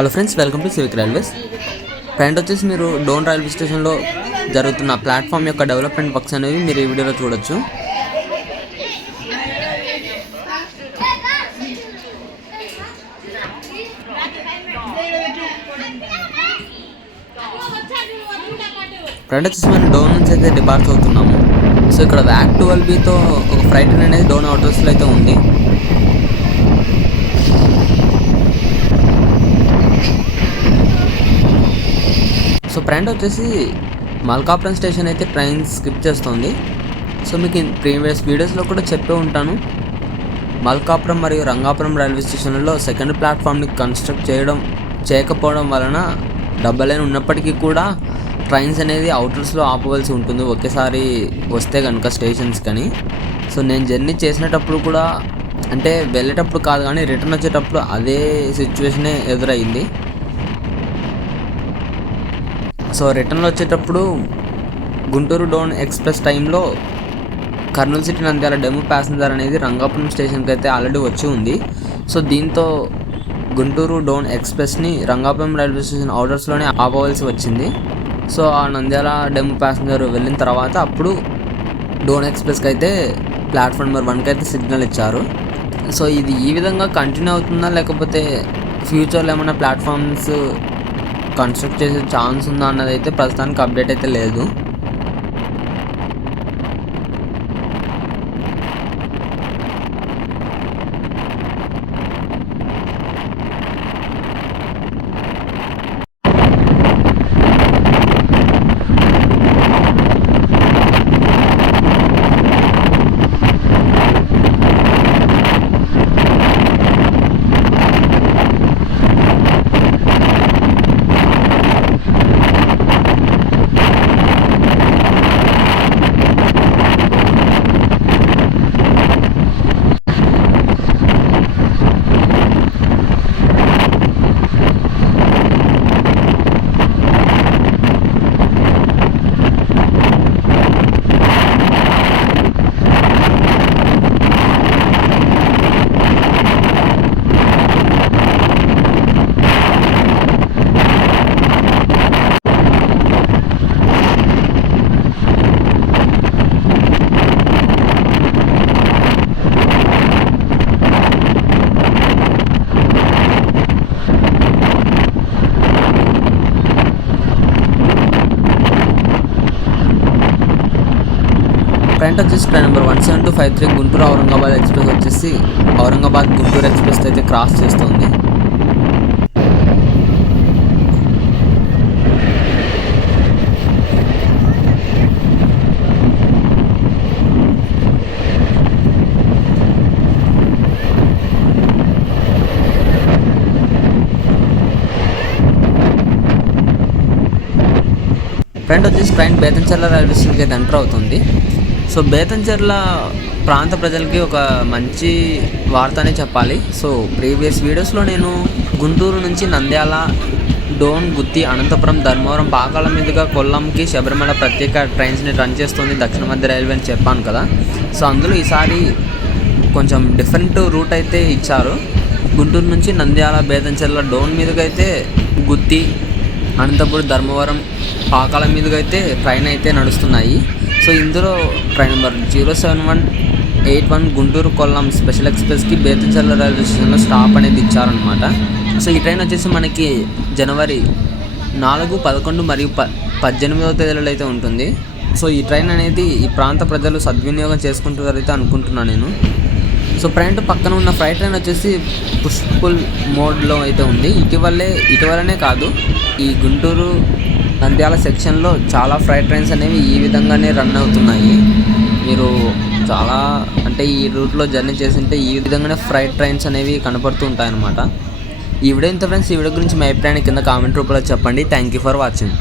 Hello friends welcome to civic railways friend వచ్చేసి మీరు Dhone railway స్టేషన్లో జరుగుతున్న ప్లాట్ఫామ్ యొక్క డెవలప్మెంట్ వర్క్స్ అనేవి మీరు ఈ వీడియోలో చూడొచ్చు. ఫ్రెండ్ వచ్చేసి మనం డోన్ నుంచి అయితే డిపార్ట్ అవుతున్నాము. సో ఇక్కడ వ్యాక్ ట్వెల్వ్ బీతో ఒక ఫ్లైట్ అనేది డోన్ అవుటర్స్లో అయితే ఉంది. ఫ్రెండ్ వచ్చేసి మల్కాపురం స్టేషన్ అయితే ట్రైన్ స్కిప్ చేస్తుంది. సో మీకు ప్రీవియస్ వీడియోస్లో కూడా చెప్పే ఉంటాను. మల్కాపురం మరియు రంగాపురం రైల్వే స్టేషన్లలో సెకండ్ ప్లాట్ఫామ్ని కన్స్ట్రక్ట్ చేయడం చేయకపోవడం వలన డబ్బా లైన్ ఉన్నప్పటికీ కూడా ట్రైన్స్ అనేది అవుటర్స్లో ఆపవలసి ఉంటుంది. ఒకేసారి వస్తే కనుక స్టేషన్స్ కానీ. సో నేను జర్నీ చేసినప్పుడు కూడా అంటే వెళ్ళేటప్పుడు కాదు కానీ రిటర్న్ వచ్చేటప్పుడు అదే సిచ్యువేషనే ఎదురయ్యింది సో రిటర్న్లో వచ్చేటప్పుడు గుంటూరు డోన్ ఎక్స్ప్రెస్ టైంలో Kurnool city Nandyal DEMU passenger అనేది రంగాపురం స్టేషన్కి అయితే ఆల్రెడీ వచ్చి ఉంది. సో దీంతో గుంటూరు డోన్ ఎక్స్ప్రెస్ని రంగాపురం రైల్వే స్టేషన్ అవుటర్స్లోనే ఆపవలసి వచ్చింది. సో ఆ నంద్యాల డెము ప్యాసింజర్ వెళ్ళిన తర్వాత అప్పుడు డోన్ ఎక్స్ప్రెస్కి అయితే ప్లాట్ఫామ్ నెంబర్ వన్కి అయితే సిగ్నల్ ఇచ్చారు. సో ఇది ఈ విధంగా కంటిన్యూ అవుతుందా లేకపోతే ఫ్యూచర్లో ఏమైనా ప్లాట్ఫామ్స్ కన్స్ట్రక్ట్ చేసే ఛాన్స్ ఉందా అన్నది అయితే ప్రస్తుతానికి అప్డేట్ అయితే లేదు. కరెంట్ వచ్చేసి train number one seven two five three Guntur Aurangabad express వచ్చేసి ఔరంగాబాద్ గుంటూరు ఎక్స్ప్రెస్ అయితే క్రాస్ చేస్తుంది. ఫ్రెండ్ వచ్చేసి ట్రైన్ బేతంచెర్ల రైల్వే స్టేషన్కి అయితే ఎంటర్ అవుతుంది. సో బేతంచెర్ల ప్రాంత ప్రజలకి ఒక మంచి వార్త అనే చెప్పాలి. సో ప్రీవియస్ వీడియోస్లో నేను గుంటూరు నుంచి నంద్యాల డోన్ గుత్తి అనంతపురం ధర్మవరం పాకాల మీదుగా కొల్లంకి శబరిమల ప్రత్యేక ట్రైన్స్ని రన్ చేస్తుంది దక్షిణ మధ్య రైల్వే అని చెప్పాను కదా. సో అందులో ఈసారి కొంచెం డిఫరెంట్ రూట్ అయితే ఇచ్చారు. గుంటూరు నుంచి నంద్యాల బేతంచెర్ల డోన్ మీదుగా అయితే గుత్తి అనంతపురం ధర్మవరం పాకాల మీదుగా అయితే ట్రైన్ అయితే నడుస్తున్నాయి. సో ఇందులో train number zero seven one eight one Guntur Kollam special ఎక్స్ప్రెస్కి Betamcherla railway స్టేషన్లో స్టాప్ అనేది ఇచ్చారనమాట సో ఈ ట్రైన్ వచ్చేసి మనకి జనవరి నాలుగు పదకొండు మరియు ప పద్దెనిమిదవ తేదీలలో అయితే ఉంటుంది. సో ఈ ట్రైన్ అనేది ఈ ప్రాంత ప్రజలు సద్వినియోగం చేసుకుంటారైతే అనుకుంటున్నాను నేను. సో ప్రయాణం పక్కన ఉన్న ఫ్లైట్ ట్రైన్ వచ్చేసి పుష్పుల్ మోడ్లో అయితే ఉంది. ఇటీవలే ఇటీవలనే కాదు ఈ గుంటూరు నంద్యాల సెక్షన్లో చాలా ఫ్రైడ్ ట్రైన్స్ అనేవి ఈ విధంగానే రన్ అవుతున్నాయి. మీరు చాలా అంటే ఈ రూట్లో జర్నీ చేసింటే ఈ విధంగానే ఫ్రైడ్ ట్రైన్స్ అనేవి కనపడుతూ ఉంటాయన్నమాట. ఈ వీడియో ఇంత ఫ్రెండ్స్ ఈ వీడియో గురించి మీ అభిప్రాయాన్ని కింద కామెంట్ రూపంలో చెప్పండి. Thank you for watching